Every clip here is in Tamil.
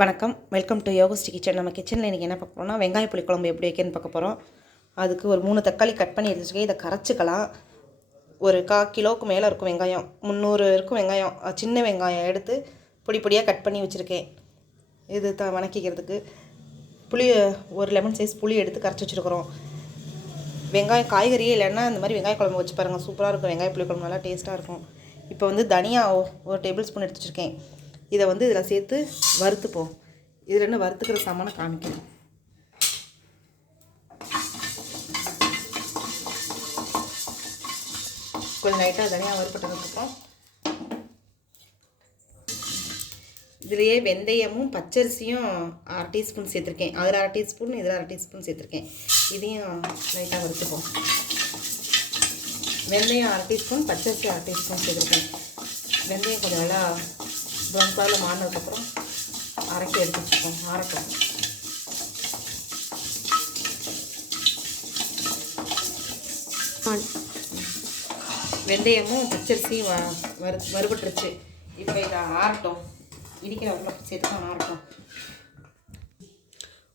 வணக்கம். வெல்கம் டு யோகஸ்டி கிச்சன் நம்ம கிச்சனில் இன்றைக்கி என்ன பார்க்க போகிறோம்னா வெங்காய புளி குழம்பு எப்படி வைக்கன்னு பார்க்க போகிறோம் அதுக்கு ஒரு மூணு தக்காளி கட் பண்ணி எடுத்துச்சுக்க இதை கரைச்சிக்கலாம். ஒரு கா கிலோவுக்கு மேலே இருக்கும் வெங்காயம். முந்நூறு இருக்கும் வெங்காயம். சின்ன வெங்காயம் எடுத்து பொடி பொடியாக கட் பண்ணி வச்சுருக்கேன். இது த வணக்கிக்கிறதுக்கு. புளி ஒரு லெமன் சைஸ் புளி எடுத்து கரைச்சி வச்சுருக்குறோம். வெங்காயம் காய்கறியே இல்லைன்னா இந்த மாதிரி வெங்காய குழம்பு வச்சு பாருங்கள் சூப்பராக இருக்கும். வெங்காய புளி குழம்பு நல்லா டேஸ்ட்டாக இருக்கும். இப்போ வந்து தனியா ஒரு டேபிள் ஸ்பூன் எடுத்து வச்சுருக்கேன். இதை வந்து இதில் சேர்த்து வறுத்துப்போம். இதில் என்ன வறுத்துக்கிற சாமானை காமிக்கணும் கொஞ்சம் லைட்டாக தனியாக வறுப்பட்டதுக்கப்புறம் இதுலேயே வெந்தயமும் பச்சரிசியும் அரை டீஸ்பூன் சேர்த்துருக்கேன். அதில் அரை டீஸ்பூன் இதில் அரை டீஸ்பூன் சேர்த்துருக்கேன். இதையும் லைட்டாக வறுத்துப்போம். வெந்தயம் அரை டீஸ்பூன் பச்சரிசி அரை டீஸ்பூன் சேர்த்துருக்கேன். வெந்தயம் கொஞ்சம் நல்லா ப்ரௌன் கலரில் மாறினதுக்கப்புறம் அரைக்க எடுத்து வச்சுப்போம் ஆறட்டும் வெந்தயமும் பச்சரிசியும் வ வறு வறுபட்டுருச்சு. இப்போ இதை ஆறட்டும். இடிக்கிற உள்ள சேர்த்துக்கலாம் ஆறட்டும்.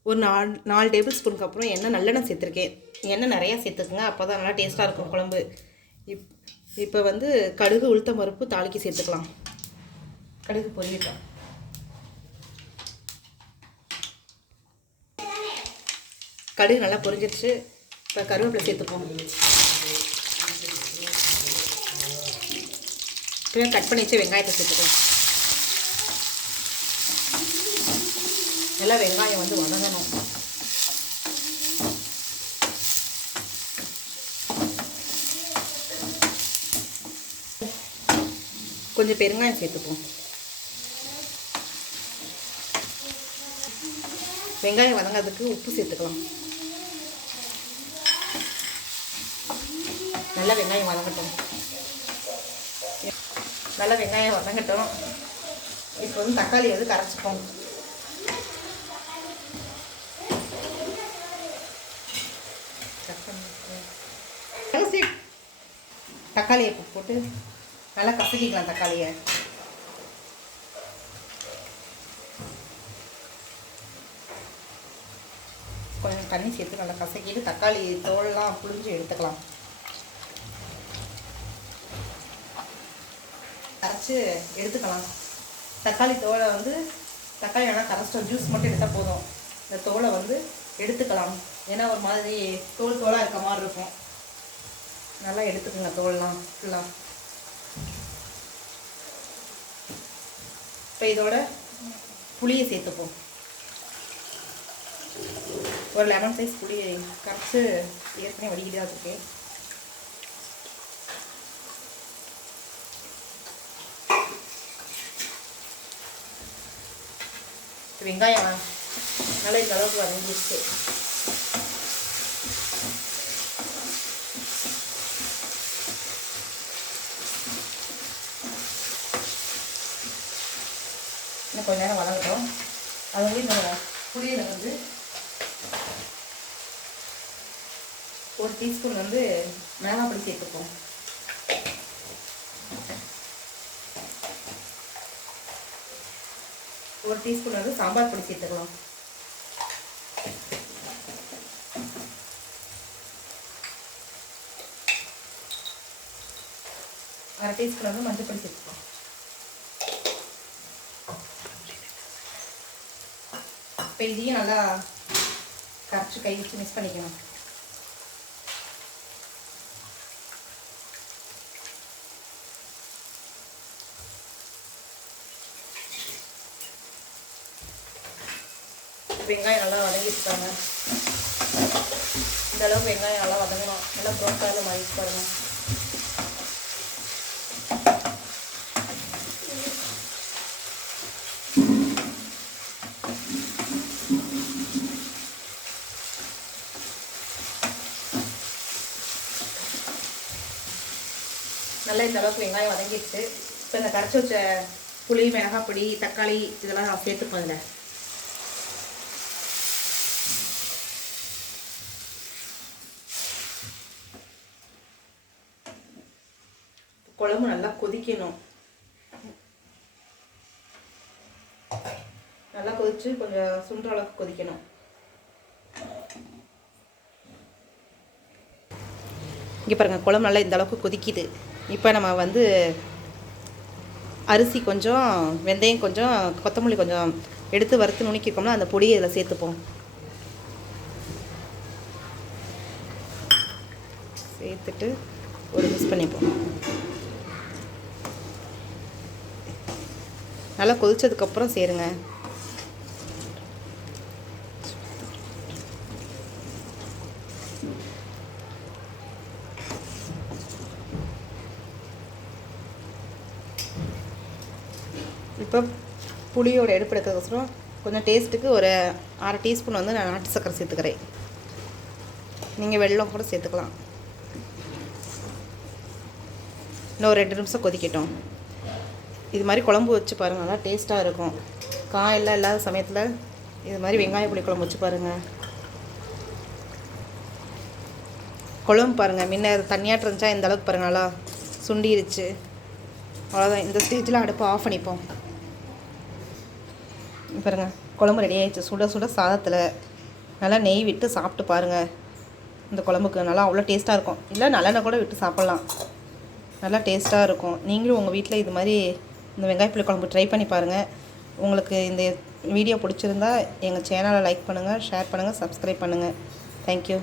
ஒரு நாலு நாலு டேபிள் ஸ்பூனுக்கு அப்புறம் எண்ணெய் நல்லெண்ணெய் சேர்த்துருக்கேன். எண்ணெய் நிறையா சேர்த்துக்குங்க அப்போ தான் நல்லா டேஸ்ட்டாக இருக்கும் குழம்பு. இப் இப்போ வந்து கடுகு உளுத்தம் பருப்பு தாளிக்கு சேர்த்துக்கலாம். கடுகு பொரியட்டும். கடுகு நல்லா பொரிஞ்சிருச்சு. இப்போ கருவேப்பிலை சேர்த்துப்போம். இப்போ கட் பண்ணி வச்சு வெங்காயத்தை சேர்த்துக்கலாம். நல்லா வெங்காயம் வந்து வதங்கணும். கொஞ்சம் பெருங்காயம் சேர்த்துப்போம். வெங்காயம் வதங்கிறதுக்கு உப்பு சேர்த்துக்கலாம். நல்லா வெங்காயம் வதங்கட்டும். நல்லா வெங்காயம் வதங்கட்டும். இப்போ வந்து தக்காளி வந்து கரைச்சிப்போம். தக்காளியை போட்டு நல்லா கசக்கிக்கலாம் தக்காளியை. கொஞ்சம் தண்ணி சேர்த்து நல்லா கசக்கிட்டு தக்காளி தோல்லாம் புழிஞ்சு எடுத்துக்கலாம். கரைச்சி எடுத்துக்கலாம். தக்காளி தோலை வந்து தக்காளி வேணால் கரைச்சிட்டோம். ஜூஸ் மட்டும் எடுத்தால் போதும். இந்த தோலை வந்து எடுத்துக்கலாம். ஏன்னா ஒரு மாதிரி தோல் தோலாக இருக்க மாதிரி இருக்கும். நல்லா எடுத்துக்கோங்க தோல்லாம் ஃபுல்லாக இப்போ இதோட புளியை சேர்த்துப்போம். ஒரு லெமன் சைஸ் புளி கரைச்சி ஏற்கனவே வடிக்கிட்டு தான் இருக்கு வெங்காயம் நல்லா இந்த அளவுக்கு வதங்கிடுச்சு. இன்னும் கொஞ்ச நேரம் வதங்கட்டும். அது வந்து இந்த புளியில் வந்து டீஸ்பூன் வந்து மிளகாப்பொடி சேர்த்துப்போம். ஒரு டீஸ்பூன் வந்து சாம்பார் பொடி சேர்த்துக்கலாம். அரை டீஸ்பூன் வந்து மஞ்சள் பொடி சேர்த்துப்போம் இப்போ இதையும் நல்லா கரைச்சி கை வச்சு மிக்ஸ் பண்ணிக்கணும். வெங்காயம் நல்லா வதங்கிட்டுருக்காங்க இந்த அளவுக்கு வெங்காயம் நல்லா வதங்கணும். நல்லா ப்ரௌன் கலரில் மாறிட்டு பாருங்க. நல்லா இந்த அளவுக்கு வெங்காயம் வதங்கிடுச்சு இப்போ இந்த கரைச்சி வச்ச புளி மிளகாய் பொடி தக்காளி இதெல்லாம் சேர்த்துப்போம் இதில் குழம்பு நல்லா கொதிக்கணும். நல்லா கொதிச்சு கொஞ்சம் சுண்டுற அளவுக்கு கொதிக்கணும். இங்கே பாருங்கள் குழம்பு நல்லா இந்த அளவுக்கு கொதிக்குது. இப்போ நம்ம வந்து அரிசி கொஞ்சம் வெந்தயம் கொஞ்சம் கொத்தமல்லி கொஞ்சம் எடுத்து வறுத்து நுணுக்கிருக்கோம்ல அந்த பொடியை இதில் சேர்த்துப்போம். சேர்த்துட்டு ஒரு மிக்ஸ் பண்ணிப்போம். நல்லா கொதித்ததுக்கப்புறம் சேருங்க. இப்போ புளியோட எடுப்பு கொஞ்சம் டேஸ்ட்டுக்கு ஒரு அரை டீஸ்பூன் வந்து நான் நாட்டு சக்கரை சேர்த்துக்கிறேன். நீங்கள் வெள்ளம் கூட சேர்த்துக்கலாம். இன்னும் ஒரு ரெண்டு நிமிஷம் கொதிக்கட்டும். இது மாதிரி குழம்பு வச்சு பாருங்கள் நல்லா டேஸ்ட்டாக இருக்கும். காயெல்லாம் இல்லாத சமயத்தில் இது மாதிரி வெங்காய புளி குழம்பு வச்சு பாருங்கள் குழம்பு பாருங்கள் முன்ன தண்ணியாட்டு இருந்துச்சா இந்த அளவுக்கு பாருங்கள் நல்லா சுண்டிருச்சு. அவ்வளோதான் இந்த ஸ்டேஜில் அடுப்பு ஆஃப் பண்ணிப்போம். பாருங்கள் குழம்பு ரெடி ஆயிடுச்சு. சுட சுட சாதத்தில் நல்லா நெய் விட்டு சாப்பிட்டு பாருங்கள் இந்த குழம்புக்கு நல்லா அவ்வளோ டேஸ்ட்டாக இருக்கும். இல்லை நல்லெண்ணெய் கூட விட்டு சாப்பிட்லாம். நல்லா டேஸ்ட்டாக இருக்கும். நீங்களும் உங்கள் வீட்டில் இது மாதிரி இந்த வெங்காய புளி குழம்பு ட்ரை பண்ணி பாருங்கள் உங்களுக்கு இந்த வீடியோ பிடிச்சிருந்தா எங்கள் சேனலை லைக் பண்ணுங்கள் ஷேர் பண்ணுங்கள் சப்ஸ்கிரைப் பண்ணுங்கள் தேங்க்யூ